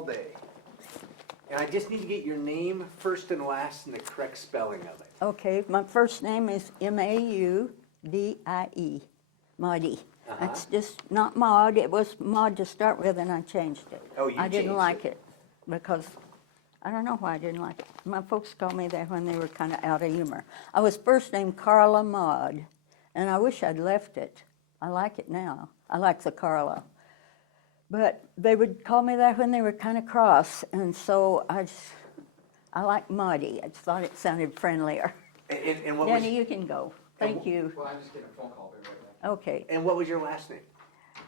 all day. And I just need to get your name, first and last, and the correct spelling of it. Okay, my first name is Maudie, Maudie. It's just not Maud. It was Maud to start with, and I changed it. Oh, you I didn't changed like it. it because I don't know why I didn't like it. My folks called me that when they were kind of out of humor. I was first named Carla Maud, and I wish I'd left it. I like it now. I like the Carla. But they would call me that when they were kind of cross, and so I like Maudie. I just thought it sounded friendlier. And what Danny, was, you can go. Thank you. Well, I'm just getting a phone call. Right now. Okay. and what was your last name?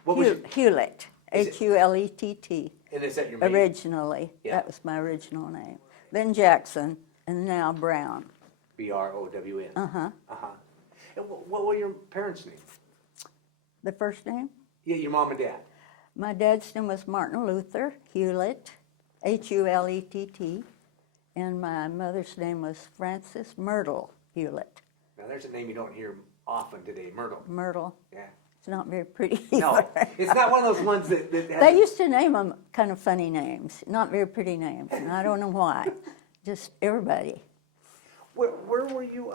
What was your, Hewlett, Is it- H-U-L-E-T-T. and is that your main? Originally, Yeah. that was my original name. Then Jackson, and now Brown. B-R-O-W-N. Uh-huh. Uh-huh. And what were your parents' names? The first name? Yeah, your mom and dad. My dad's name was Martin Luther Hewlett, H-U-L-E-T-T, and my mother's name was Frances Myrtle Hewlett. Now, there's a name you don't hear often today, Myrtle. Myrtle. Yeah. It's not very pretty No, either. it's not one of those ones that has, They used to name them kind of funny names, not very pretty names, and I don't know why. Just everybody. Where were you,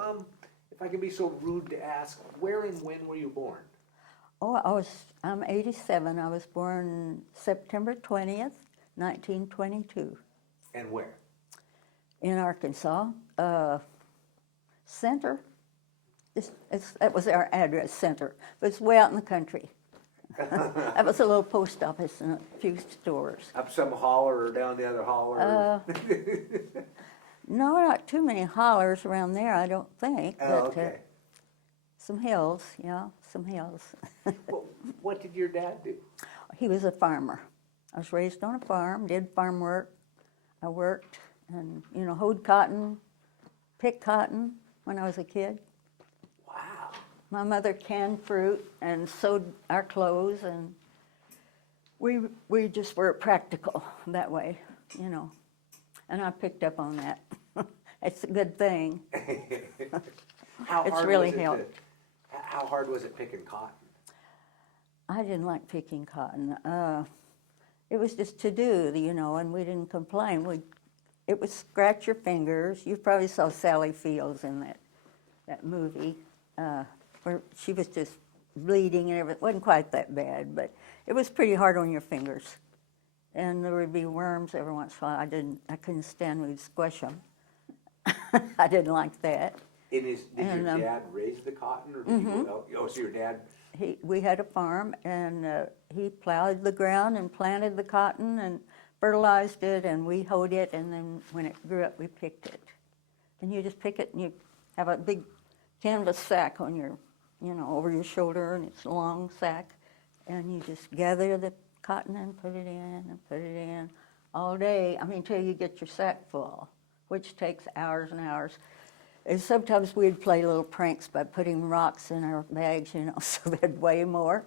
if I can be so rude to ask, where and when were you born? Oh, I'm 87. I was born September 20th, 1922, And where? in Arkansas. Center. That was our address, Center. But it's way out in the country. That was a little post office and a few stores. Up some holler or down the other holler? No, not too many hollers around there, I don't think. Oh, but, okay. some hills, yeah, some hills. What did your dad do? He was a farmer. I was raised on a farm, did farm work. I worked and, hoed cotton, picked cotton when I was a kid. Wow. My mother canned fruit and sewed our clothes, and we just were practical that way, And I picked up on that. It's a good thing. How It's hard really was it helped. How hard was it picking cotton? I didn't like picking cotton. It was just to do, and we didn't complain. It would scratch your fingers. You probably saw Sally Fields in that movie where she was just bleeding and everything. It wasn't quite that bad, but it was pretty hard on your fingers. And there would be worms every once in a while. I couldn't stand we'd squish them. I didn't like that. Did your dad raise the cotton, or did you go? Oh, so your dad? We had a farm, and he plowed the ground and planted the cotton and fertilized it, and we hoed it, and then when it grew up, we picked it. And you just pick it, and you have a big canvas sack on your, over your shoulder, and it's a long sack, and you just gather the cotton and put it in all day. Till you get your sack full, which takes hours and hours. And sometimes we'd play little pranks by putting rocks in our bags, so they'd weigh more.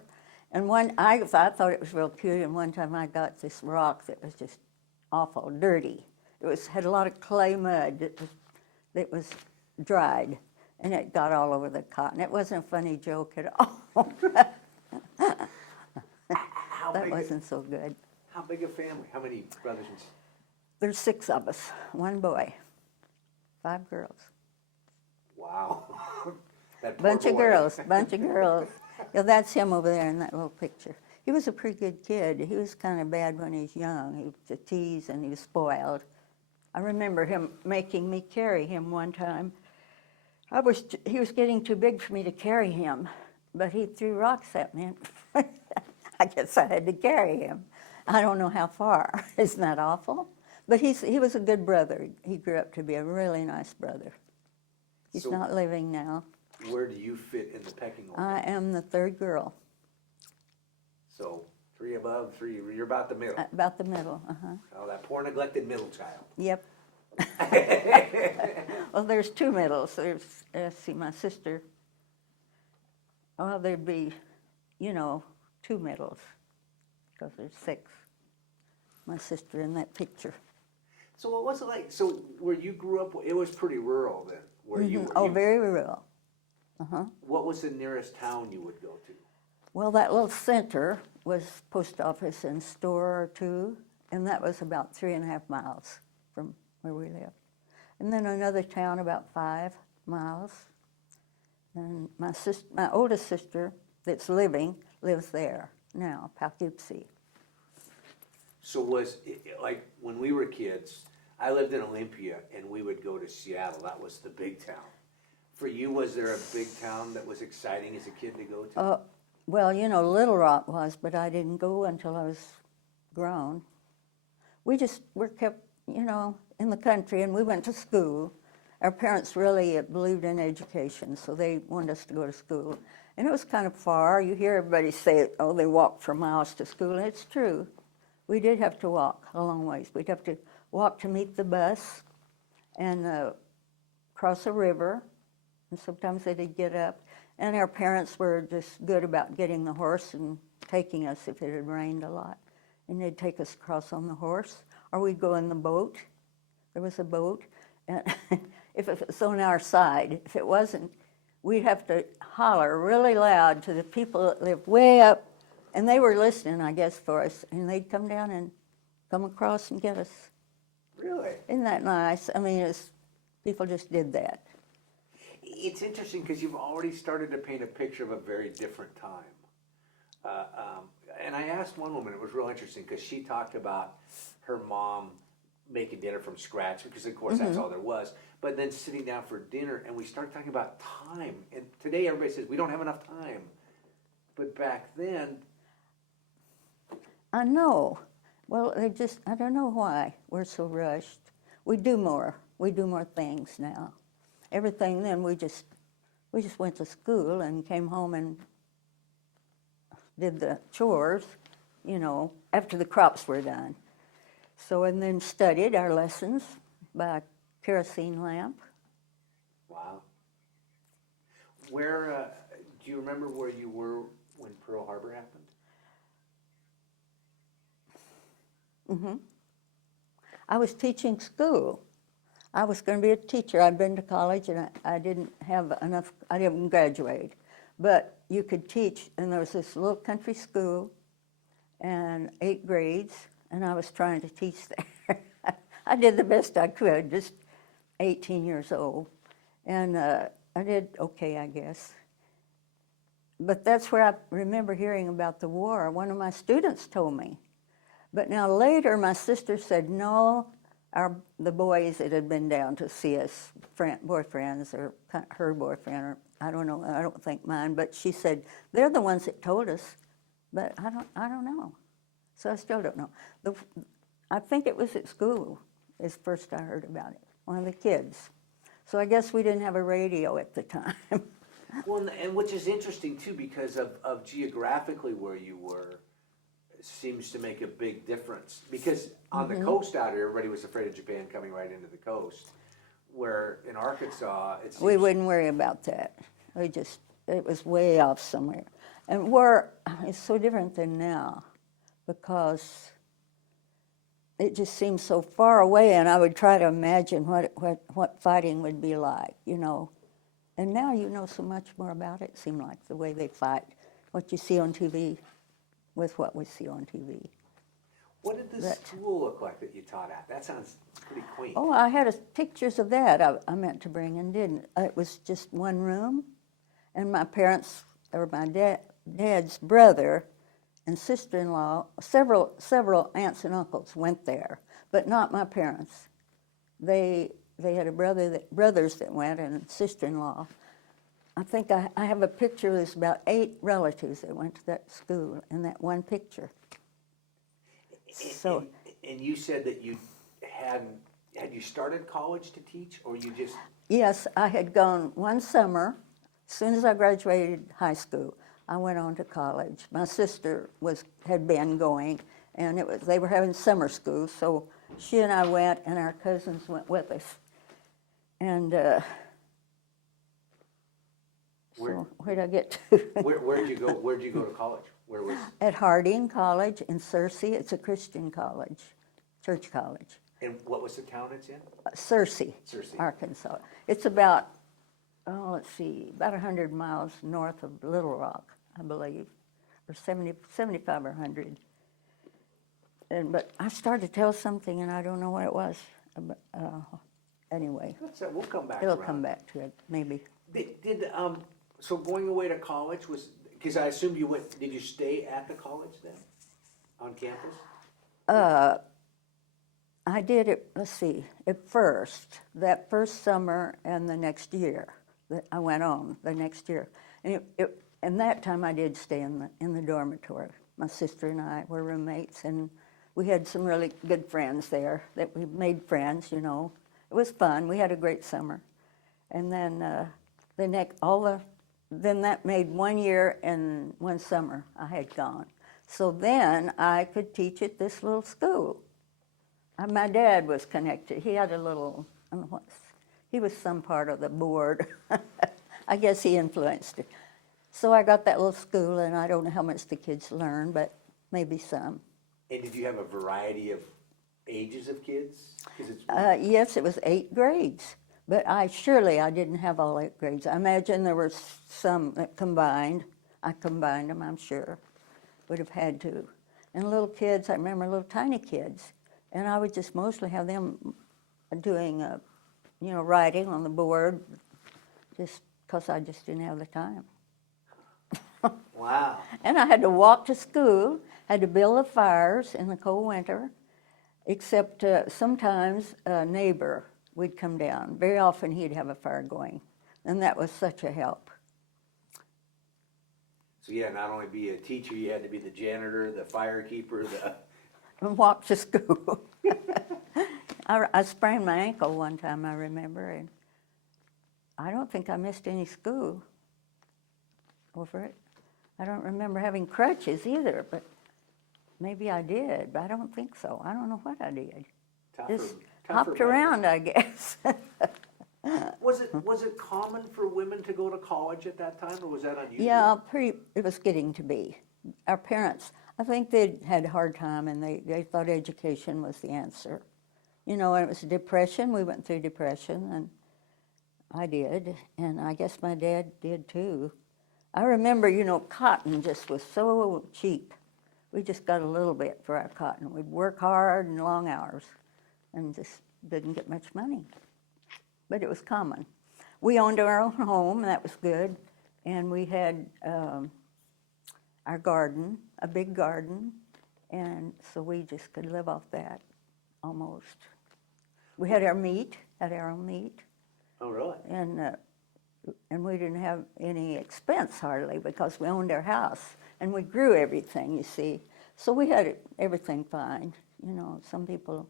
And I thought it was real cute, and one time I got this rock that was just awful, dirty. Had a lot of clay mud that was dried, and it got all over the cotton. It wasn't a funny joke at all. That wasn't so good. How big a family? How many brothers and sisters? There's 6 of us, 1 boy, 5 girls. Wow. That poor Bunch of boy. girls. Yeah, that's him over there in that little picture. He was a pretty good kid. He was kind of bad when he was young. He was a tease and he was spoiled. I remember him making me carry him one time. He was getting too big for me to carry him, but he threw rocks at me. I guess I had to carry him. I don't know how far. Isn't that awful? But he was a good brother. He grew up to be a really nice brother. He's not living now. Where do you fit in the pecking order? I am the 3rd girl. So 3 above, 3, you're about the middle. About the middle, uh-huh. Oh, that poor neglected middle child. Yep. Well, there's 2 middles. There's, let's see, my sister. Well, there'd be, 2 middles, because there's 6. My sister in that picture. So what was it like? So where you grew up, it was pretty rural then, where you were. Very rural. Uh-huh. What was the nearest town you would go to? Well, that little center was post office and store or 2, and that was about 3.5 miles from where we lived. And then another town about 5 miles. And my oldest sister that's living lives there now, Poughkeepsie. So was it, like when we were kids, I lived in Olympia and we would go to Seattle. That was the big town. For you, was there a big town that was exciting as a kid to go to? Well, you know, Little Rock was, but I didn't go until I was grown. We're kept, you know, in the country, and we went to school. Our parents really believed in education, so they wanted us to go to school. And it was kind of far. You hear everybody say, oh, they walked for miles to school, and it's true. We did have to walk a long ways. We'd have to walk to meet the bus and cross a river, and sometimes they did get up. And our parents were just good about getting the horse and taking us if it had rained a lot. And they'd take us across on the horse, or we'd go in the boat. There was a boat, and if it was on our side. If it wasn't, we'd have to holler really loud to the people that lived way up, and they were listening, I guess, for us, and they'd come down and come across and get us. Really? Isn't that nice? I mean, people just did that. It's interesting because you've already started to paint a picture of a very different time. And I asked one woman, it was real interesting because she talked about her mom making dinner from scratch because, of course, that's all there was. But then sitting down for dinner, and we started talking about time. And today everybody says we don't have enough time. But back then... I know. Well, I don't know why we're so rushed. We do more things now. Everything then, we just went to school and came home and did the chores, you know, after the crops were done. So, and then studied our lessons by a kerosene lamp. Wow. Where, do you remember where you were when Pearl Harbor happened? Mm-hmm. I was teaching school. I was going to be a teacher. I'd been to college and I didn't have enough, I didn't graduate. But you could teach, and there was this little country school and 8 grades, and I was trying to teach there. I did the best I could, just 18 years old. And I did okay, I guess. But that's where I remember hearing about the war. One of my students told me. But now later, my sister said, no, the boys that had been down to see us, boyfriends, or her boyfriend, or I don't know, I don't think mine, but she said, they're the ones that told us, but I don't know. So I still don't know. I think it was at school is first I heard about it, one of the kids. So I guess we didn't have a radio at the time. Well, and which is interesting too, because of geographically where you were, seems to make a big difference. Because on the coast out here, everybody was afraid of Japan coming right into the coast. Where in Arkansas, it seems... We wouldn't worry about that. It was way off somewhere. And it's so different than now, because it just seems so far away, and I would try to imagine what fighting would be like, you know. And now you know so much more about it, seems like, the way they fight, what you see on TV with what we see on TV. What did the school look like that you taught at? That sounds pretty quaint. Oh, I had pictures of that I meant to bring and didn't. It was just one room, and my parents, or my dad's brother and sister-in-law, several aunts and uncles went there, but not my parents. They had brothers that went, and a sister-in-law. I think I have a picture. There's about 8 relatives that went to that school in that one picture. So, and you said that you had you started college to teach, or you just... Yes, I had gone one summer. As soon as I graduated high school, I went on to college. My sister had been going, and they were having summer school, so she and I went, and our cousins went with us. And so where'd I get to? Where'd you go? Where'd you go to college? Where was? At Harding College in Searcy. It's a Christian college, church college. And what was the town it's in? Searcy, Searcy, Arkansas. It's about, about 100 miles north of Little Rock, I believe, or 75 or 100. but I started to tell something, and I don't know what it was. Anyway, We'll come back it'll around. come back to it, maybe. So going away to college was, because I assumed you went, did you stay at the college then, on campus? I did it, let's see, that first summer and the next year. I went on the next year. And that time I did stay in the dormitory. My sister and I were roommates, and we had some really good friends there that we made friends, you know. It was fun. We had a great summer. And then then that made 1 year and 1 summer I had gone. So then I could teach at this little school. My dad was connected. He had a little, I don't know what, he was some part of the board. I guess he influenced it. So I got that little school, and I don't know how much the kids learn, but maybe some. And did you have a variety of ages of kids? Yes, it was 8 grades, but I didn't have all 8 grades. I imagine there were some that combined. I combined them, I'm sure. Would have had to. And little kids, I remember little tiny kids, and I would just mostly have them doing, writing on the board, just because I just didn't have the time. Wow. And I had to walk to school, had to build the fires in the cold winter, except sometimes a neighbor would come down. Very often he'd have a fire going, and that was such a help. So yeah, not only be a teacher, you had to be the janitor, the firekeeper, And walk to school. I sprained my ankle one time, I remember, and I don't think I missed any school over it. I don't remember having crutches either, but maybe I did, but I don't think so. I don't know what I did. Just hopped around, I guess. Was it common for women to go to college at that time, or was that unusual? Yeah, it was getting to be. Our parents, I think they had a hard time, and they thought education was the answer. You know, and it was depression. We went through depression, and I did, and I guess my dad did too. I remember, cotton just was so cheap. We just got a little bit for our cotton. We'd work hard and long hours and just didn't get much money. But it was common. We owned our own home, and that was good. And we had our garden, a big garden, and so we just could live off that almost. We had our own meat. Oh, really? And we didn't have any expense hardly because we owned our house and we grew everything, you see. So we had everything fine. Some people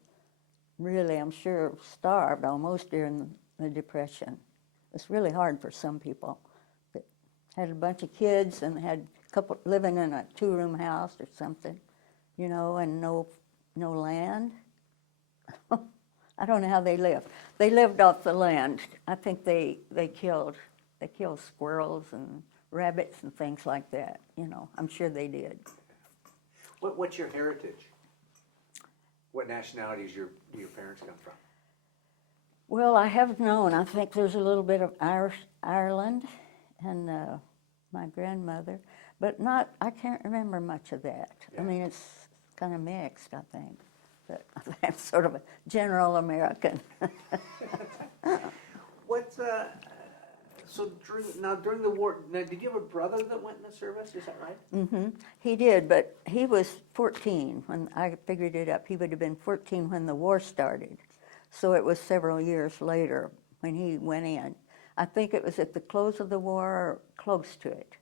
really, I'm sure, starved almost during the Depression. It was really hard for some people that had a bunch of kids and had a couple living in a 2-room house or something, and no land. I don't know how they lived. They lived off the land. I think they killed squirrels and rabbits and things like that. I'm sure they did. What's your heritage? What nationalities your parents come from? Well, I have known. I think there's a little bit of Ireland and my grandmother, but not. I can't remember much of that. Yeah. I mean, it's kind of mixed, I think. But I'm sort of a general American. So during the war, did you have a brother that went in the service? Is that right? Mm-hmm. He did, but he was 14 when I figured it up. He would have been 14 when the war started. So it was several years later when he went in. I think it was at the close of the war or close to it,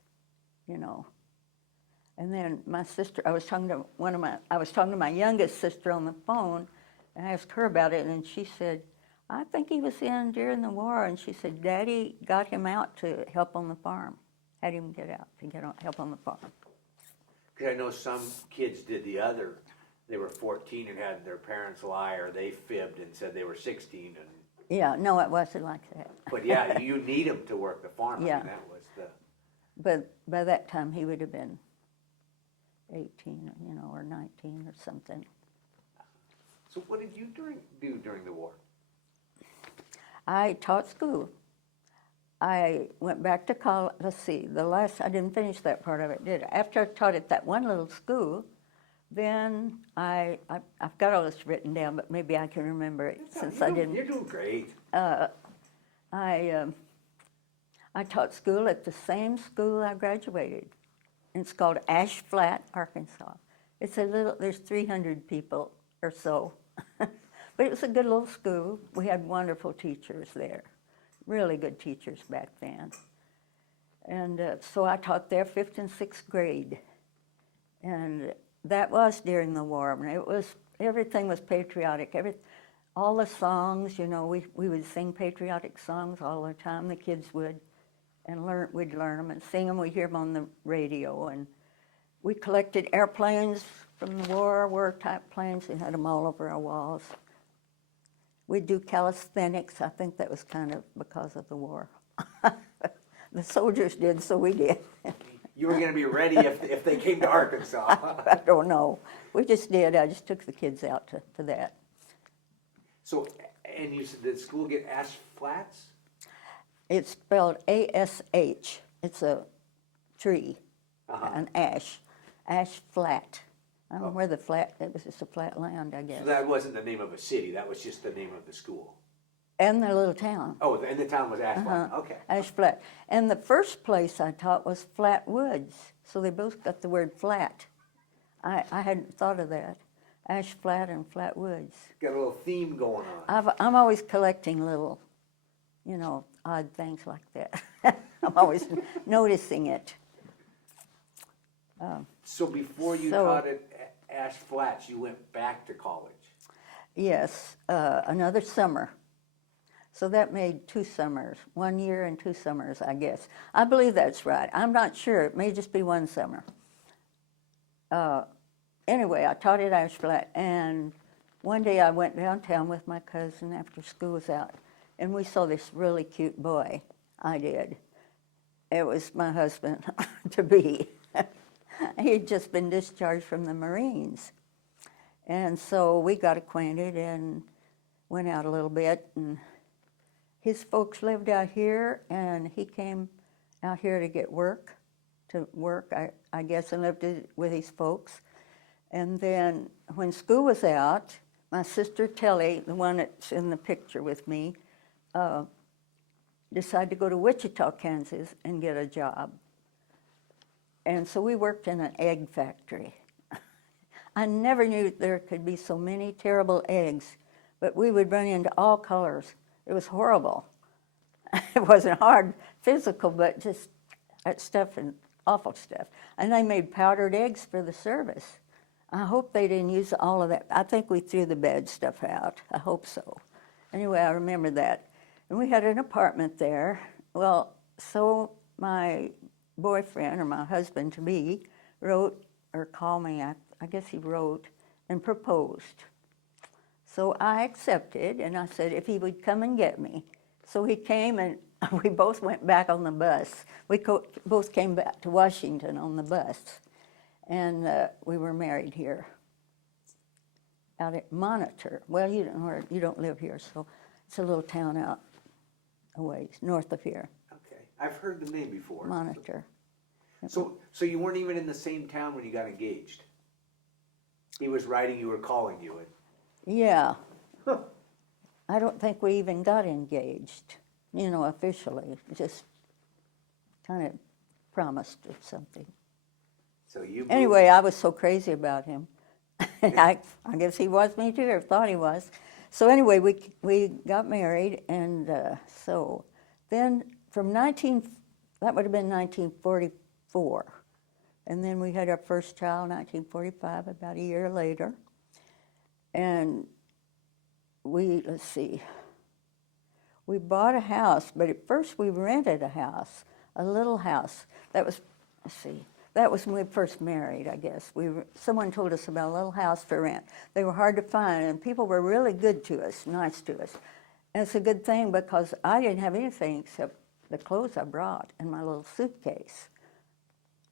And then my sister, I was talking to my youngest sister on the phone, and I asked her about it, and she said, I think he was in during the war, and she said, Daddy got him out to help on the farm, had him get out to help on the farm. Because I know some kids did the other. They were 14 and had their parents lie, or they fibbed and said they were 16. Yeah, no, it wasn't like that. But yeah, you need them to work the farm. Yeah. I mean, that was the... But by that time, he would have been 18, or 19 or something. So what did you do during the war? I taught school. I went back to college. Let's see, I didn't finish that part of it, did I? After I taught at that one little school, then I've got all this written down, but maybe I can remember it since I didn't. You're doing great. I taught school at the same school I graduated. It's called Ash Flat, Arkansas. It's a little, there's 300 people or so. But it was a good little school. We had wonderful teachers there, really good teachers back then. And so I taught there 5th and 6th grade. And that was during the war. And it was, everything was patriotic. All the songs, you know, we would sing patriotic songs all the time, the kids would. And we'd learn them and sing them. We'd hear them on the radio. And we collected airplanes from the war-type planes. We had them all over our walls. We'd do calisthenics. I think that was kind of because of the war. The soldiers did, so we did. You were going to be ready if they came to Arkansas. I don't know. We just did. I just took the kids out to that. So, and you said, did school get Ash Flats? It's spelled A-S-H. It's a tree, an ash flat. I don't know where the flat, it was just a flat land, I guess. So that wasn't the name of a city, that was just the name of the school. And the little town. Oh, and the town was Ash Flat, okay. Ash Flat. And the first place I taught was Flat Woods, so they both got the word flat. I hadn't thought of that. Ash Flat and Flat Woods. Got a little theme going on. I'm always collecting little, you know, odd things like that. I'm always noticing it. So before you taught at Ash Flats, you went back to college? Yes, another summer. So that made 2 summers, 1 year and 2 summers, I guess. I believe that's right. I'm not sure. It may just be 1 summer. Anyway, I taught at Ash Flat, and one day I went downtown with my cousin after school was out, and we saw this really cute boy. I did. It was my husband to be. He had just been discharged from the Marines. And so we got acquainted and went out a little bit. And his folks lived out here, and he came out here to get work, I guess, and lived with his folks. And then when school was out, my sister Telly, the one that's in the picture with me, decided to go to Wichita, Kansas, and get a job. And so we worked in an egg factory. I never knew there could be so many terrible eggs, but we would run into all colors. It was horrible. It wasn't hard physical, but just that stuff and awful stuff. And they made powdered eggs for the service. I hope they didn't use all of that. I think we threw the bad stuff out. I hope so. Anyway, I remember that. And we had an apartment there. Well, so my boyfriend, or my husband-to-be, wrote or called me, I guess he wrote, and proposed. So I accepted, and I said if he would come and get me. So he came, and we both went back on the bus. We both came back to Washington on the bus, and we were married here out at Monitor. Well, you don't live here, so it's a little town out a ways north of here. Okay, I've heard the name before. Monitor. So you weren't even in the same town when you got engaged? He was writing you or calling you? Yeah. I don't think we even got engaged, you know, officially. Just kind of promised or something. So you moved. Anyway, I was so crazy about him. I guess he was me too, or thought he was. So anyway, we got married, and so then from that would have been 1944. And then we had our first child, 1945, about a year later. And we bought a house, but at first we rented a house, a little house. That was when we first married, I guess. Someone told us about a little house for rent. They were hard to find, and people were really good to us, nice to us. And it's a good thing because I didn't have anything except the clothes I brought in my little suitcase.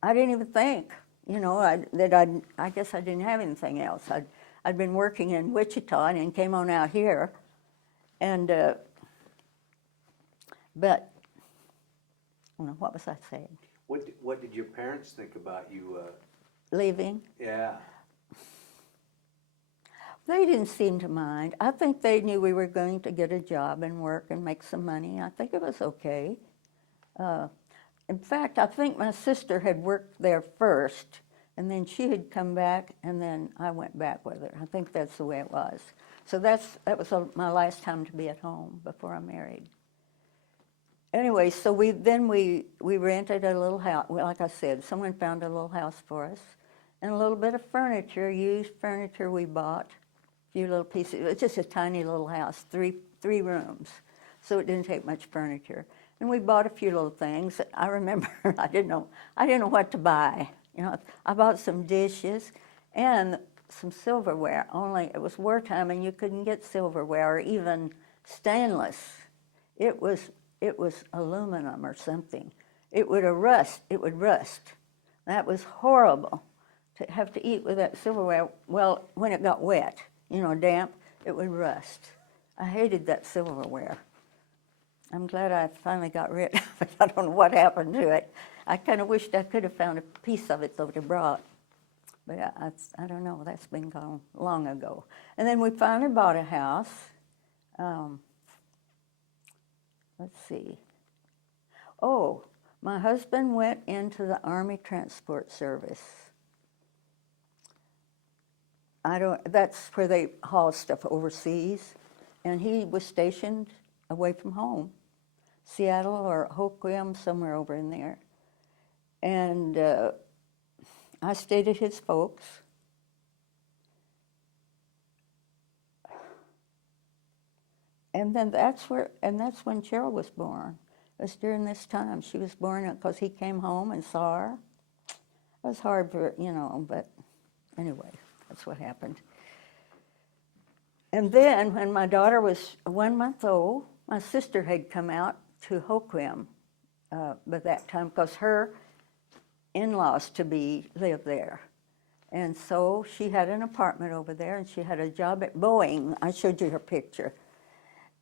I didn't even think, you know, I guess I didn't have anything else. I'd been working in Wichita and then came on out here, and but I don't know, what was I saying? What did your parents think about you? Leaving? Yeah. They didn't seem to mind. I think they knew we were going to get a job and work and make some money. I think it was okay. In fact, I think my sister had worked there first, and then she had come back, and then I went back with her. I think that's the way it was. So that was my last time to be at home before I married. Anyway, so we rented a little house. Well, like I said, someone found a little house for us, and a little bit of furniture, used furniture we bought, a few little pieces. It was just a tiny little house, three rooms, so it didn't take much furniture. And we bought a few little things. I remember I didn't know what to buy. You know, I bought some dishes and some silverware. Only it was wartime, and you couldn't get silverware or even stainless. It was aluminum or something. It would rust. That was horrible to have to eat with that silverware. Well, when it got wet, you know, damp, it would rust. I hated that silverware. I'm glad I finally got rid of it. I don't know what happened to it. I kind of wished I could have found a piece of it that would have brought. But I don't know. That's been gone long ago. And then we finally bought a house. Let's see. Oh, my husband went into the Army Transport Service. That's where they haul stuff overseas. And he was stationed away from home, Seattle or Hoquiam, somewhere over in there. And I stayed at his folks. And then that's when Cheryl was born. It was during this time. She was born because he came home and saw her. It was hard for, you know, but anyway, that's what happened. And then when my daughter was 1 month old, my sister had come out to Hoquiam by that time because her in-laws lived there. And so she had an apartment over there, and she had a job at Boeing. I showed you her picture.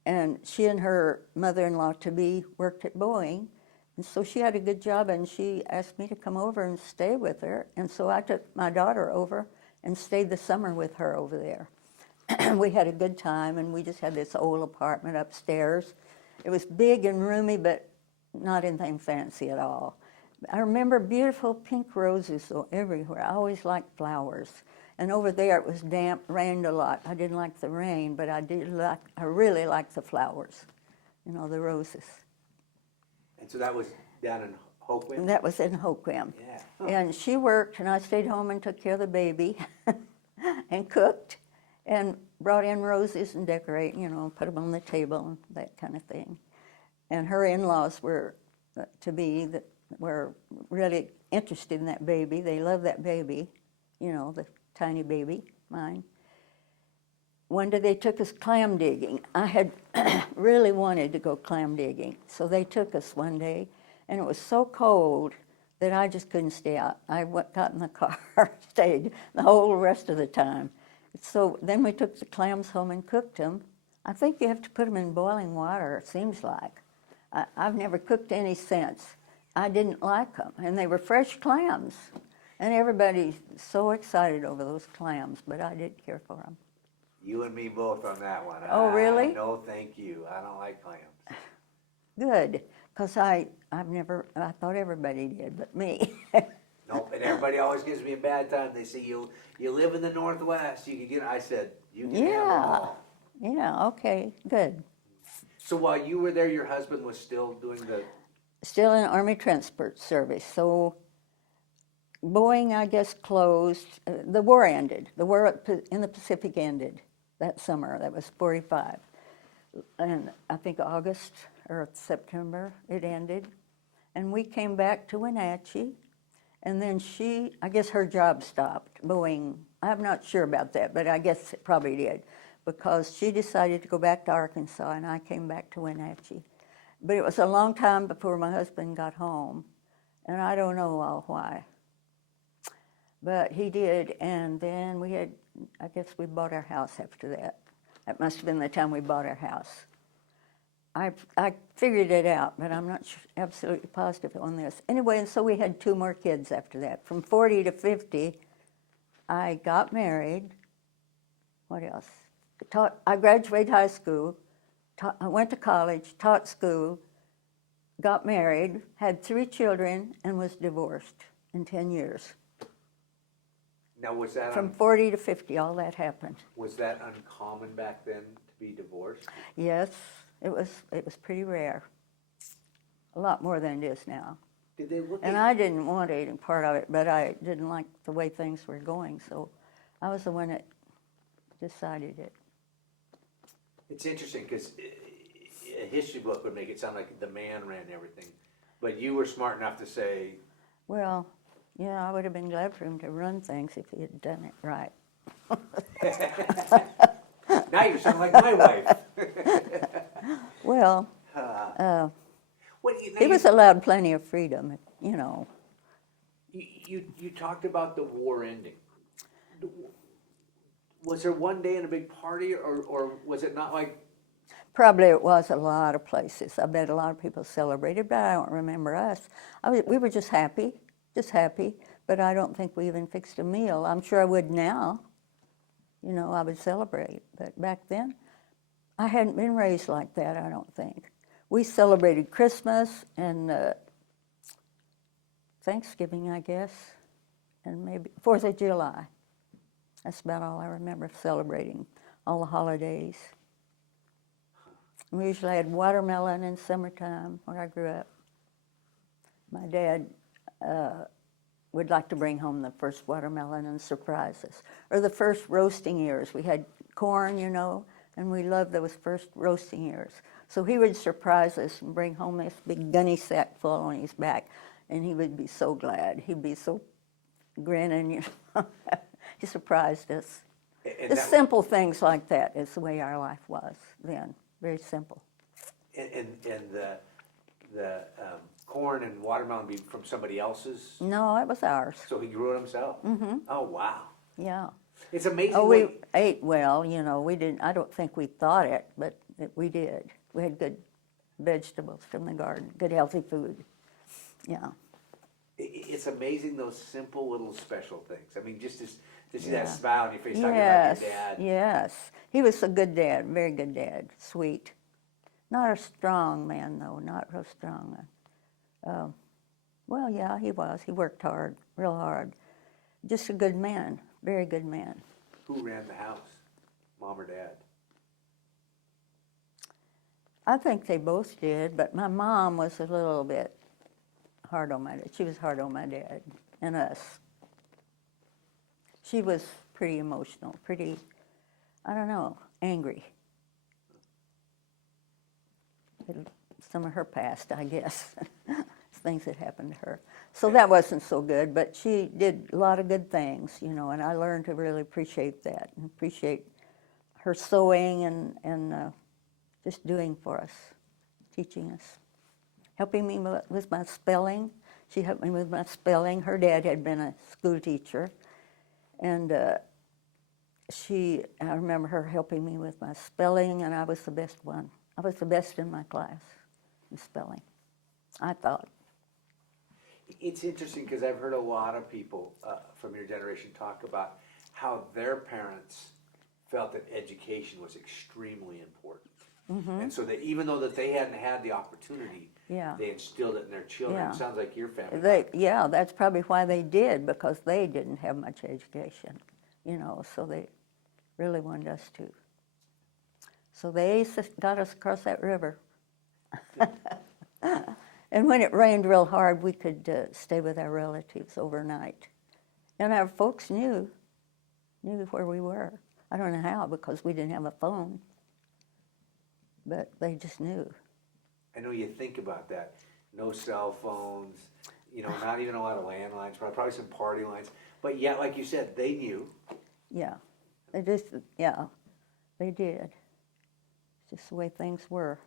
And she and her mother-in-law worked at Boeing. And so she had a good job, and she asked me to come over and stay with her. And so I took my daughter over and stayed the summer with her over there. We had a good time, and we just had this old apartment upstairs. It was big and roomy, but not anything fancy at all. I remember beautiful pink roses everywhere. I always liked flowers. And over there it was damp, rained a lot. I didn't like the rain, but I really liked the flowers, you know, the roses. And so that was down in Hoquiam? And that was in Hoquiam. Yeah. Oh. And she worked, and I stayed home and took care of the baby and cooked and brought in roses and decorate, you know, put them on the table and that kind of thing. And her in-laws were really interested in that baby. They loved that baby, you know, the tiny baby, mine. One day they took us clam digging. I had really wanted to go clam digging, so they took us one day, and it was so cold that I just couldn't stay out. I got in the car, stayed the whole rest of the time. So then we took the clams home and cooked them. I think you have to put them in boiling water, it seems like. I've never cooked any since. I didn't like them, and they were fresh clams. And everybody's so excited over those clams, but I didn't care for them. You and me both on that one. Oh, really? No, thank you. I don't like clams. Good, because I thought everybody did, but me. Nope, and everybody always gives me a bad time. They say, you live in the Northwest, you can get, I said, you can have them all. Yeah, okay, good. So while you were there, your husband was still doing Still in Army Transport Service, so Boeing, I guess, closed. The war ended. The war in the Pacific ended that summer. That was 45. And I think August or September it ended. And we came back to Wenatchee. And then I guess her job stopped, Boeing. I'm not sure about that, but I guess it probably did, because she decided to go back to Arkansas, and I came back to Wenatchee. But it was a long time before my husband got home, and I don't know all why. But he did, and then I guess we bought our house after that. That must have been the time we bought our house. I figured it out, but I'm not absolutely positive on this. Anyway, and so we had 2 more kids after that. From 40 to 50, I got married, What else? I graduated high school. I went to college, taught school, got married, had 3 children, and was divorced in 10 years. Now, was that From 40 to 50, all that happened. was that uncommon back then to be divorced? Yes, it was pretty rare. A lot more than it is now. Did they look And at I didn't want any part of it, but I didn't like the way things were going, so I was the one that decided it. It's interesting because a history book would make it sound like the man ran everything, but you were smart enough to say, Well, yeah, I would have been glad for him to run things if he had done it right. now you're sounding like my wife. Well, he was allowed plenty of freedom, you know. You talked about the war ending. Was there one day in a big party, or was it not like? Probably it was a lot of places. I bet a lot of people celebrated, but I don't remember us. We were just happy, but I don't think we even fixed a meal. I'm sure I would now. You know, I would celebrate, but back then, I hadn't been raised like that, I don't think. We celebrated Christmas and Thanksgiving, I guess, and maybe 4th of July. That's about all I remember celebrating, all the holidays. We usually had watermelon in summertime where I grew up. My dad would like to bring home the first watermelon and surprise us. Or the first roasting ears. We had corn, you know, and we loved those first roasting ears. So he would surprise us and bring home this big gunny sack full on his back, and he would be so glad. He'd be so grinning, you know. He surprised us. And Just simple things like that is the way our life was then. Very simple. And the corn and watermelon be from somebody else's? No, it was ours. So he grew it himself? Mm-hmm. Oh, wow. Yeah. It's amazing. Oh, we ate well, you know. We didn't. I don't think we thought it, but we did. We had good vegetables from the garden, good healthy food. Yeah. It's amazing those simple little special things. I mean, just to see Yeah. that smile on your face talking Yes, about your dad. yes. He was a good dad, very good dad, sweet. Not a strong man, though, not real strong. Well, yeah, he was. He worked hard, real hard. Just a good man, very good man. Who ran the house, mom or dad? I think they both did, but my mom was a little bit hard on my dad. She was hard on my dad and us. She was pretty emotional, pretty, I don't know, angry. Some of her past, I guess, things that happened to her. So that wasn't so good, but she did a lot of good things, you know, and I learned to really appreciate that and appreciate her sewing and just doing for us, teaching us, helping me with my spelling. She helped me with my spelling. Her dad had been a school teacher, and I remember her helping me with my spelling, and I was the best one. I was the best in my class in spelling, I thought. It's interesting because I've heard a lot of people from your generation talk about how their parents felt that education was extremely important. Mm-hmm. And so that even though that they hadn't had the opportunity, they instilled it in their children. Yeah. It sounds like your family. That's probably why they did, because they didn't have much education, you know, so they really wanted us to. So they got us across that river. And when it rained real hard, we could stay with our relatives overnight. And our folks knew where we were. I don't know how, because we didn't have a phone. But they just knew. I know you think about that. No cell phones, you know, not even a lot of landlines, probably some party lines. But yet, like you said, they knew. Yeah. They did. It's just the way things were.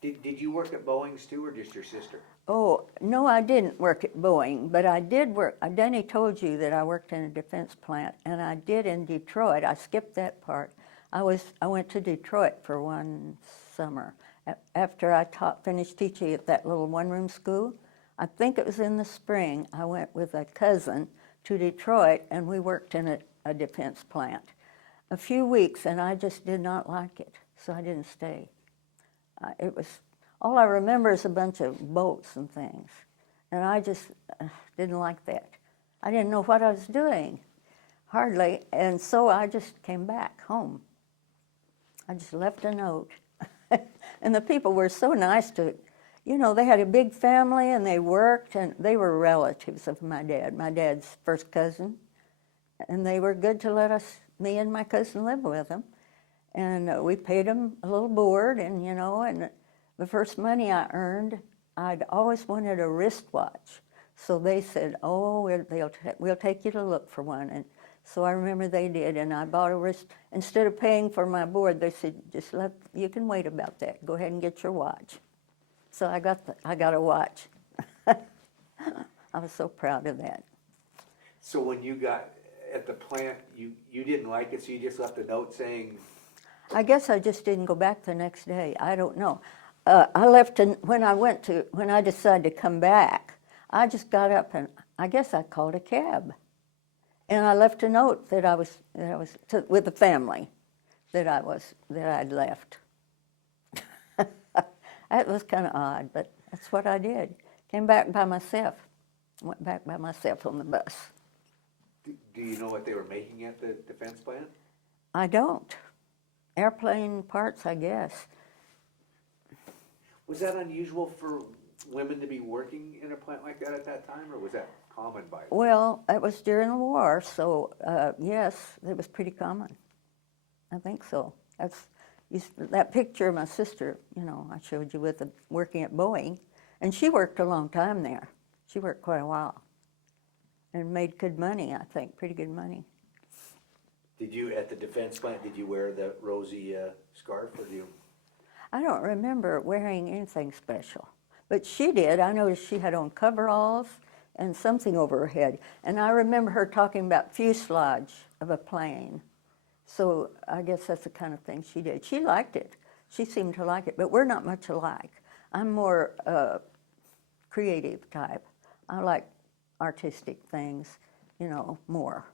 Did you work at Boeing's too, or just your sister? Oh, no, I didn't work at Boeing, but I did work. Danny told you that I worked in a defense plant, and I did in Detroit. I skipped that part. I went to Detroit for one summer. After I finished teaching at that little one-room school, I think it was in the spring, I went with a cousin to Detroit, and we worked in a defense plant. a few weeks, and I just did not like it, so I didn't stay. It was, all I remember is a bunch of boats and things, and I just didn't like that. I didn't know what I was doing, hardly, and so I just came back home. I just left a note, and the people were so nice to, they had a big family, and they worked, and they were relatives of my dad's first cousin, and they were good to let me and my cousin live with them. And we paid them a little board, and and the first money I earned, I'd always wanted a wristwatch. So they said, "Oh, we'll take you to look for one." And so I remember they did, and I bought a wrist. Instead of paying for my board, they said, "You can wait about that. Go ahead and get your watch." So I got a watch. I was so proud of that. So when you got at the plant, you didn't like it, so you just left a note saying. I guess I just didn't go back the next day. I don't know. I left, when I decided to come back, I just got up and I guess I called a cab. And I left a note that I was with the family that I'd left. That was kind of odd, but that's what I did. Came back by myself. Went back by myself on the bus. Do you know what they were making at the defense plant? I don't. Airplane parts, I guess. Was that unusual for women to be working in a plant like that at that time, or was that common by? Well, it was during the war, so yes, it was pretty common. I think so. That picture of my sister, I showed you with working at Boeing, and she worked a long time there. She worked quite a while, and made good money. I think pretty good money. Did you, at the defense plant, did you wear the Rosie scarf, or do you? I don't remember wearing anything special, but she did. I noticed she had on coveralls and something over her head, and I remember her talking about fuselage of a plane. So I guess that's the kind of thing she did. She liked it. She seemed to like it, but we're not much alike. I'm more creative type. I like artistic things, more.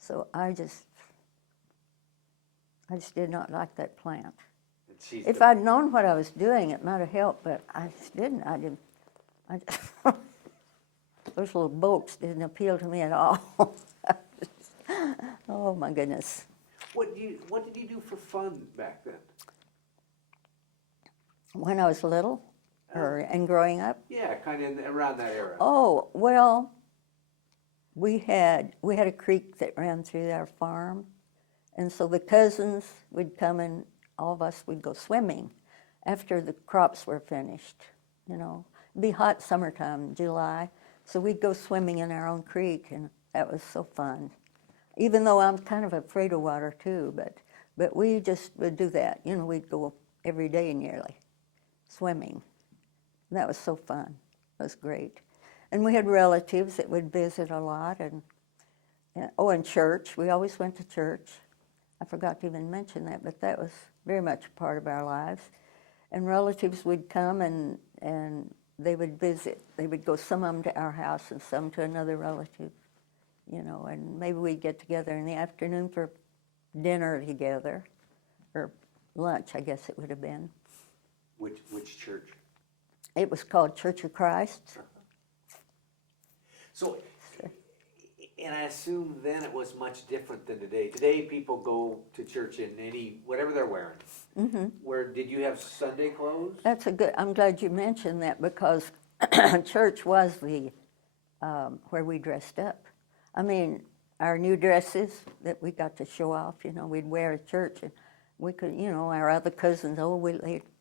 So I just did not like that plant. If I'd known what I was doing, it might have helped, but I just didn't. Those little boats didn't appeal to me at all. Oh my goodness. What did you do for fun back then? When I was little, and growing up? Yeah, kind of around that era. Oh, well, we had a creek that ran through our farm, and so the cousins would come and all of us would go swimming after the crops were finished. It'd be hot summertime, July, so we'd go swimming in our own creek, and that was so fun. Even though I'm kind of afraid of water too, but we just would do that. We'd go every day nearly swimming. And that was so fun. It was great. And we had relatives that would visit a lot, and church. We always went to church. I forgot to even mention that, but that was very much a part of our lives. And relatives would come and they would visit. They would go, some of them to our house and some to another relative, and maybe we'd get together in the afternoon for dinner together, or lunch, I guess it would have been. Which church? It was called Church of Christ. So, and I assume then it was much different than today. Today people go to church in whatever they're wearing. Mm-hmm. Where did you have Sunday clothes? I'm glad you mentioned that, because church was the where we dressed up. I mean, our new dresses that we got to show off, we'd wear at church, and we could, our other cousins,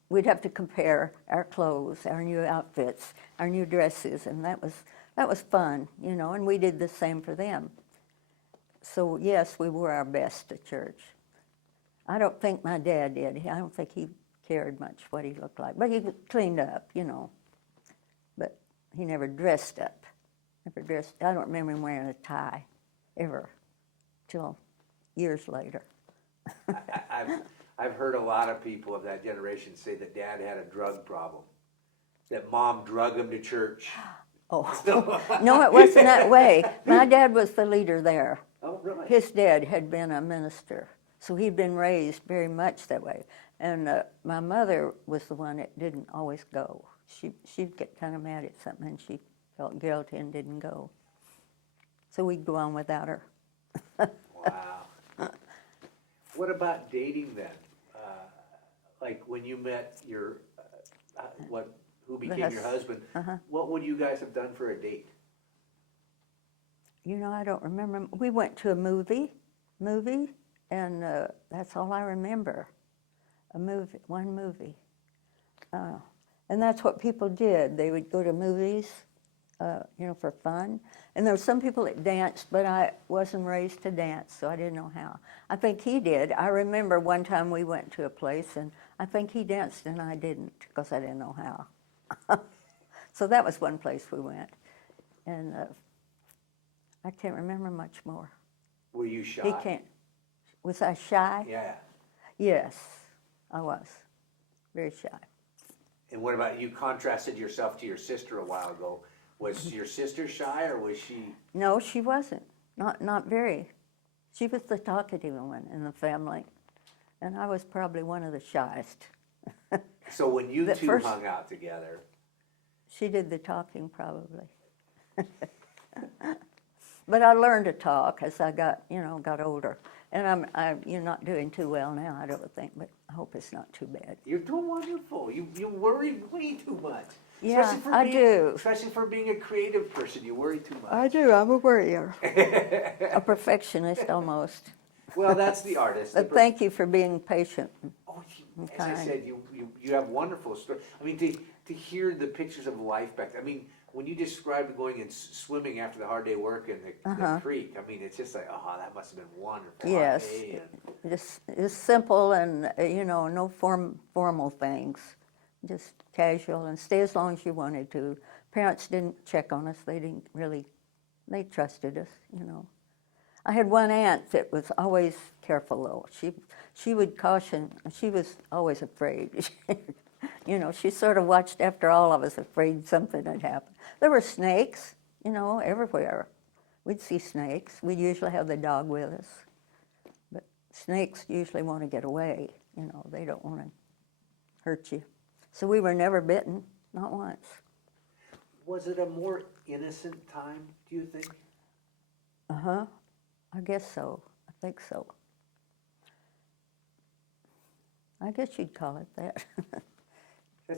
we'd have to compare our clothes, our new outfits, our new dresses, and that was fun, and we did the same for them. So yes, we wore our best at church. I don't think my dad did. I don't think he cared much what he looked like, but he cleaned up, but he never dressed up. I don't remember him wearing a tie ever till years later. I've heard a lot of people of that generation say that Dad had a drug problem, that Mom drug him to church. Oh, no, it wasn't that way. My dad was the leader there. Oh, really? His dad had been a minister, So he'd been raised very much that way. And my mother was the one that didn't always go. She'd get kind of mad at something, and she felt guilty and didn't go. So we'd go on without her. Wow. What about dating then? Like when you met your, who became your husband, what would you guys have done for a date? You know, I don't remember. We went to a movie, and that's all I remember. One movie. And that's what people did. They would go to movies, you know, for fun. And there were some people that danced, but I wasn't raised to dance, so I didn't know how. I think he did. I remember one time we went to a place, and I think he danced and I didn't, because I didn't know how. So that was one place we went. And I can't remember much more. Were you shy? He can't. Was I shy? Yeah. Yes, I was. Very shy. And what about, you contrasted yourself to your sister a while ago. Was your sister shy, or was she? No, she wasn't. Not very. She was the talkative one in the family, and I was probably one of the shyest. So when you two hung out together, she did the talking probably. But I learned to talk as I got older, and you're not doing too well now, I don't think, but I hope it's not too bad. you're doing wonderful. You worry way too much. Yeah, I do. Especially for being a creative person, you worry too much. I do. I'm a worrier. A perfectionist almost. Well, that's the artist. But thank you for being patient. Oh, as I said, you have wonderful stories. I mean, to hear the pictures of life back. I mean, when you described going and swimming after the hard day work in the creek, I mean, it's just like, oh, that must have been wonderful. Yes, just simple and no formal things, just casual, and stay as long as you wanted to. Parents didn't check on us. They didn't really. They trusted us, I had one aunt that was always careful, though. She would caution. She was always afraid. She sort of watched after all of us, afraid something had happened. There were snakes, everywhere. We'd see snakes. We'd usually have the dog with us. But snakes usually want to get away. They don't want to hurt you. So we were never bitten, not once. Was it a more innocent time, do you think? Uh-huh. I guess so. I think so. I guess you'd call it that.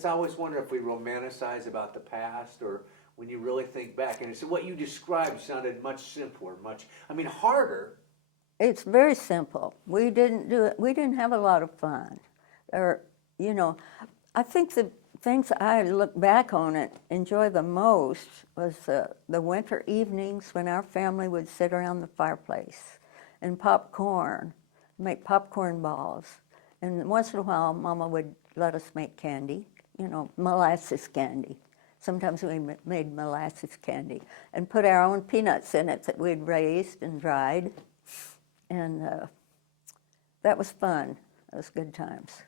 I always wonder if we romanticize about the past, or when you really think back. And so what you described sounded much simpler, harder. It's very simple. We didn't do it. We didn't have a lot of fun. I think the things I look back on and enjoy the most was the winter evenings when our family would sit around the fireplace and make popcorn balls. And once in a while, Mama would let us make candy, molasses candy. Sometimes we made molasses candy and put our own peanuts in it that we'd raised and dried. And that was fun. That was good times.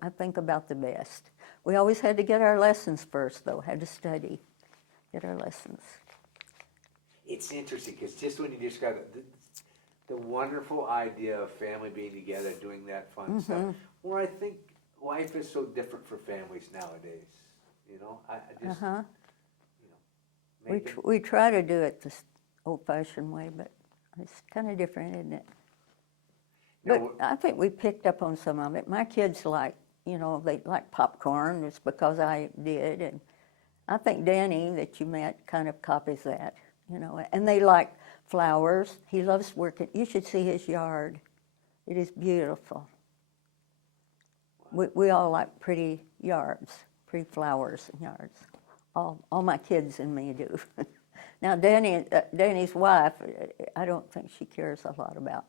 I think about the best. We always had to get our lessons first, though, had to study, get our lessons. It's interesting, because just when you describe it, the wonderful idea of family being together, doing that fun stuff, where I think life is so different for families nowadays. We try to do it the old-fashioned way, but it's kind of different, isn't it? But I think we picked up on some of it. My kids they like popcorn. It's because I did. And I think Danny, that you met, kind of copies that, And they like flowers. He loves working. You should see his yard. It is beautiful. We all like pretty yards, pretty flowers and yards. All my kids and me do. Now, Danny's wife, I don't think she cares a lot about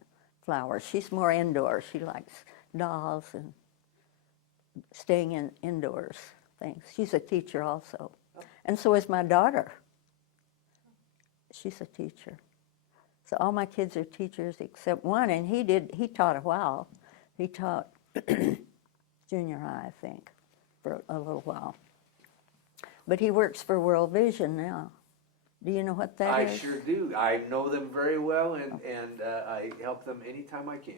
flowers. She's more indoors. She likes dolls and staying indoors things. She's a teacher also. And so is my daughter. She's a teacher. So all my kids are teachers except one, and he taught a while. He taught junior high, I think, for a little while. But he works for World Vision now. Do you know what that is? I sure do. I know them very well, and I help them anytime I can.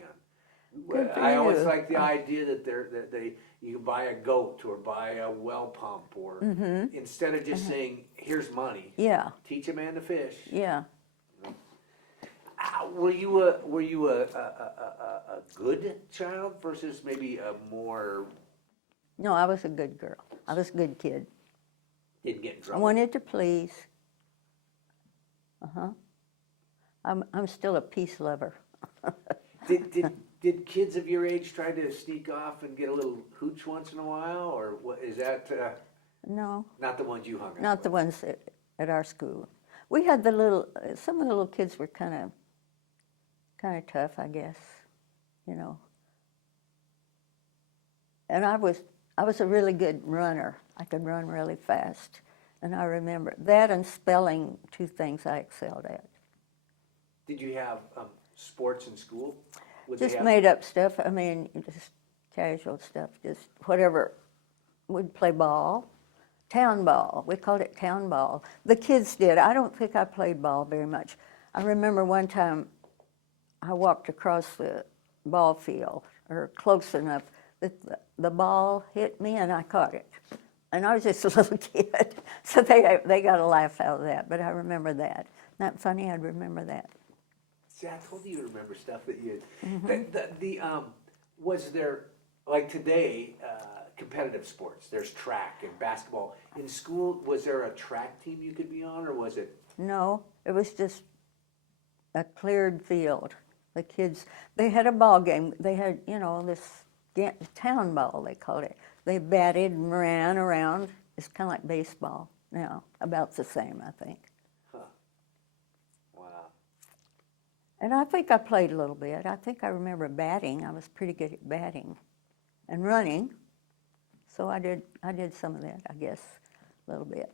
Good for I always you. like the idea that you can buy a goat or buy a well pump or instead of just saying, here's money, Yeah, teach a man to fish. yeah. Were you a good child versus maybe a more No, I was a good girl. I was a good kid. didn't get in I trouble? wanted to please. I'm still a peace lover. Did kids of your age try to sneak off and get a little hooch once in a while, or what is that? No, Not the ones you hung out not with? the ones at our school. We had the little. Some of the little kids were kind of tough, I guess. You know. And I was a really good runner. I could run really fast, and I remember that and spelling, two things I excelled at. Did you have sports in school? Would they Just have- made up stuff. I mean, just casual stuff, just whatever. We'd play ball, town ball. We called it town ball. The kids did. I don't think I played ball very much. I remember one time I walked across the ball field, or close enough that the ball hit me and I caught it. And I was just a little kid, so they got a laugh out of that. But I remember that. Isn't that funny? I'd remember that. See, I told you remember stuff that you. Was there like today competitive sports? There's track and basketball. In school, was there a track team you could be on, or was it? No, it was just a cleared field. The kids, they had a ball game. They had, this town ball, they called it. They batted and ran around. It's kind of like baseball now, about the same, I think. Huh. Wow. And I think I played a little bit. I think I remember batting. I was pretty good at batting and running. So I did some of that, I guess, a little bit.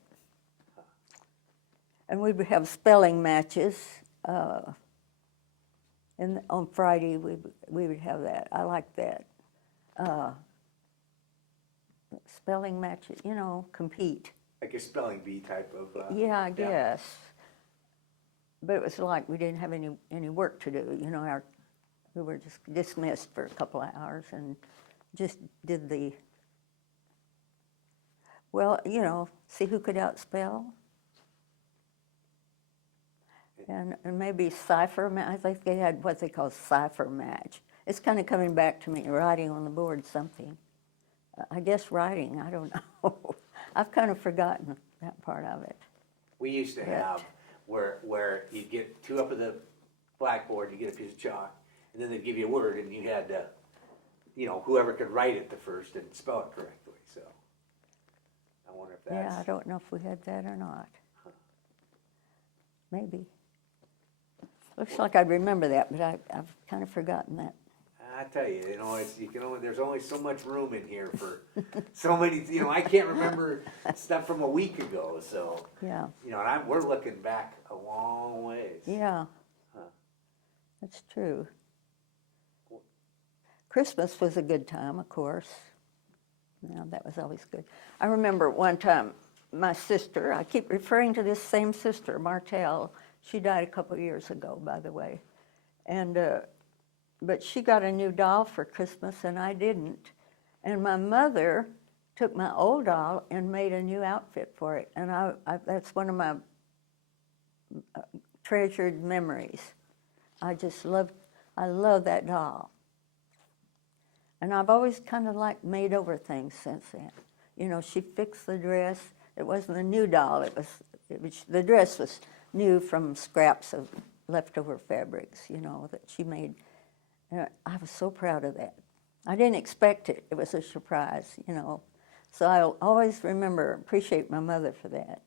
And we would have spelling matches. And on Friday, we would have that. I liked that. Spelling matches, compete. Like a spelling bee type of. Yeah, I guess. But it was like we didn't have any work to do. We were just dismissed for a couple of hours and just did see who could outspell. And maybe cipher. I think they had what they call cipher match. It's kind of coming back to me, writing on the board something. I guess writing, I don't know. I've kind of forgotten that part of it. We used to have where you get two up at the blackboard, you get a piece of chalk, and then they'd give you a word, and you had to, whoever could write it the first and spell it correctly. So I wonder if that's. Yeah, I don't know if we had that or not. Maybe. Looks like I'd remember that, but I've kind of forgotten that. I tell you, there's only so much room in here for so many. I can't remember stuff from a week ago. So Yeah. And we're looking back a long ways. Yeah. Huh. That's true. Christmas was a good time, of course. That was always good. I remember one time my sister, I keep referring to this same sister, Martell. She died a couple of years ago, by the way. And but she got a new doll for Christmas and I didn't. And my mother took my old doll and made a new outfit for it. And that's one of my treasured memories. I love that doll. And I've always kind of made over things since then. She fixed the dress. It wasn't a new doll. The dress was new from scraps of leftover fabrics, that she made. And I was so proud of that. I didn't expect it. It was a surprise, So I'll always appreciate my mother for that,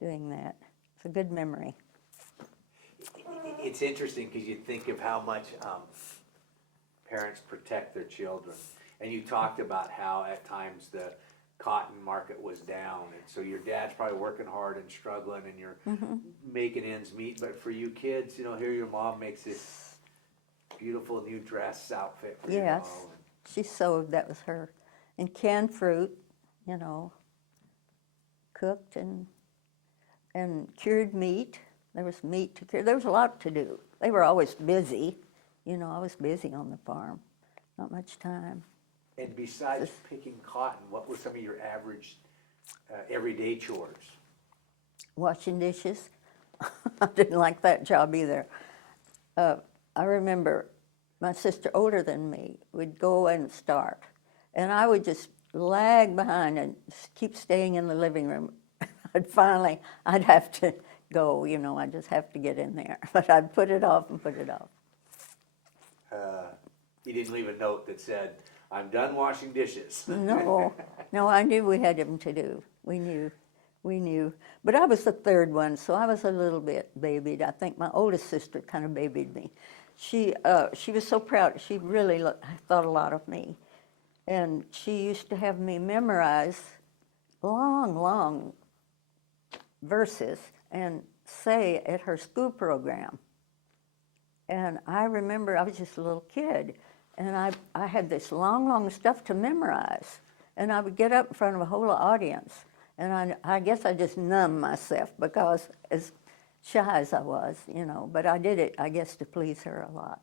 doing that. It's a good memory. It's interesting because you think of how much parents protect their children. And you talked about how at times the cotton market was down, and so your dad's probably working hard and struggling, and you're making ends meet. But for you kids, here your mom makes this beautiful new dress outfit for you all. She sewed. That was her. And canned fruit, cooked and cured meat. There was meat to cure. There was a lot to do. They were always busy, You know, I was busy on the farm, not much time. And besides picking cotton, what were some of your average everyday chores? Washing dishes. I didn't like that job either. I remember my sister, older than me, would go and start, and I would just lag behind and keep staying in the living room. I'd have to go, you know, I'd just have to get in there. But I'd put it off and put it off. You didn't leave a note that said, "I'm done washing dishes." No, I knew we had them to do. We knew. But I was the third one, so I was a little bit babied. I think my oldest sister kind of babied me. She was so proud. She really thought a lot of me. And she used to have me memorize long verses and say at her school program. And I remember I was just a little kid, and I had this long stuff to memorize. And I would get up in front of a whole audience, and I guess I just numbed myself because as shy as I was, you know, but I did it, I guess, to please her a lot.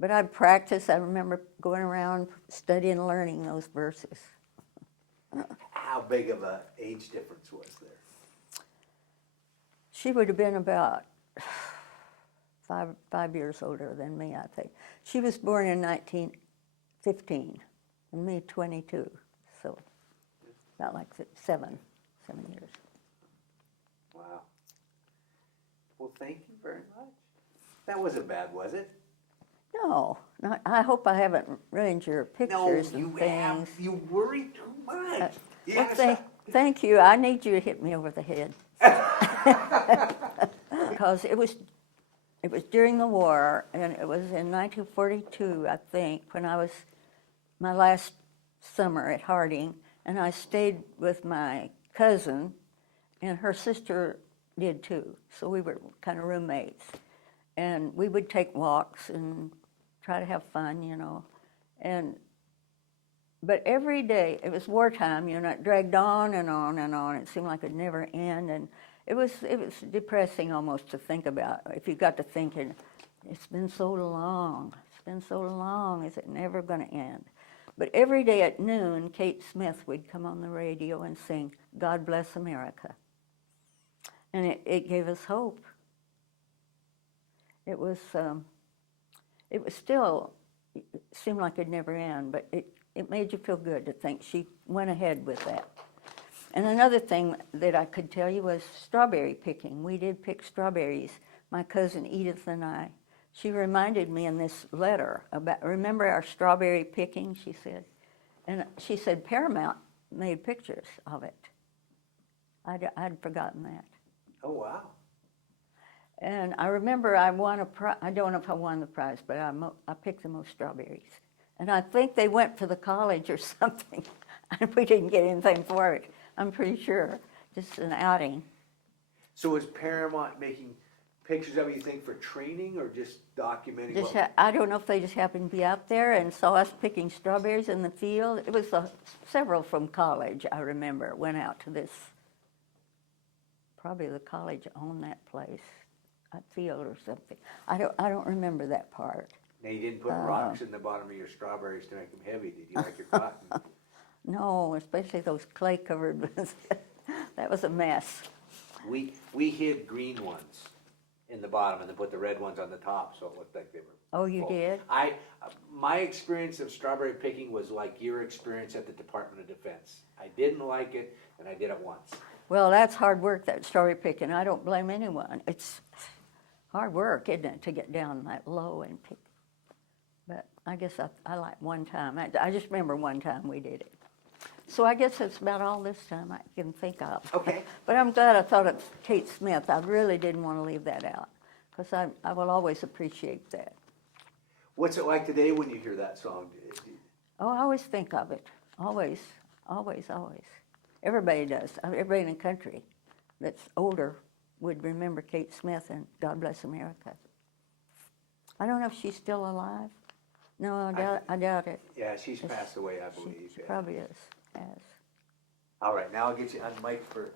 But I'd practice. I remember going around studying and learning those verses. How big of an age difference was there? She would have been about 5 years older than me, I think. She was born in 1915, and me 22, so about like 7 years. Wow. Well, thank you very much. That wasn't bad, was it? No, I hope I haven't ruined your pictures and things. You worry too much. Well, thank you. I need you to hit me over the head. Because it was during the war, and it was in 1942, I think, when I was my last summer at Harding, and I stayed with my cousin, and her sister did too. So we were kind of roommates, and we would take walks and try to have fun, you know. But every day, it was wartime, you know, it dragged on and on and on. It seemed like it'd never end, and it was depressing almost to think about. If you got to thinking, it's been so long, is it never going to end? But every day at noon, Kate Smith would come on the radio and sing, "God Bless America." And it gave us hope. It still seemed like it'd never end, but it made you feel good to think she went ahead with that. And another thing that I could tell you was strawberry picking. We did pick strawberries, my cousin Edith and I. She reminded me in this letter about, remember our strawberry picking, she said. And she said Paramount made pictures of it. I'd forgotten that. Oh, wow. And I remember I won a prize. I don't know if I won the prize, but I picked the most strawberries. And I think they went to the college or something. And we didn't get anything for it, I'm pretty sure. Just an outing. So was Paramount making pictures of it, you think, for training or just documenting? I don't know if they just happened to be out there and saw us picking strawberries in the field. It was several from college, I remember, went out to this. Probably the college owned that place, a field or something. I don't remember that part. Now, you didn't put rocks in the bottom of your strawberries to make them heavy, did you, like your cotton? No, especially those clay-covered ones. That was a mess. We hid green ones in the bottom and then put the red ones on the top so it looked like they were Oh, you full. did? My experience of strawberry picking was like your experience at the Department of Defense. I didn't like it, and I did it once. Well, that's hard work, that strawberry picking. I don't blame anyone. It's hard work, isn't it, to get down that low and pick. But I guess I like one time. I just remember one time we did it. So I guess that's about all this time I can think of. Okay. But I'm glad I thought of Kate Smith. I really didn't want to leave that out, because I will always appreciate that. What's it like today when you hear that song? Oh, I always think of it. Always, always, always. Everybody does. Everybody in the country that's older would remember Kate Smith and God Bless America. I don't know if she's still alive. No, I doubt it. Yeah, she's passed away, I believe. She probably is. Yes. All right, now I'll get you on mic for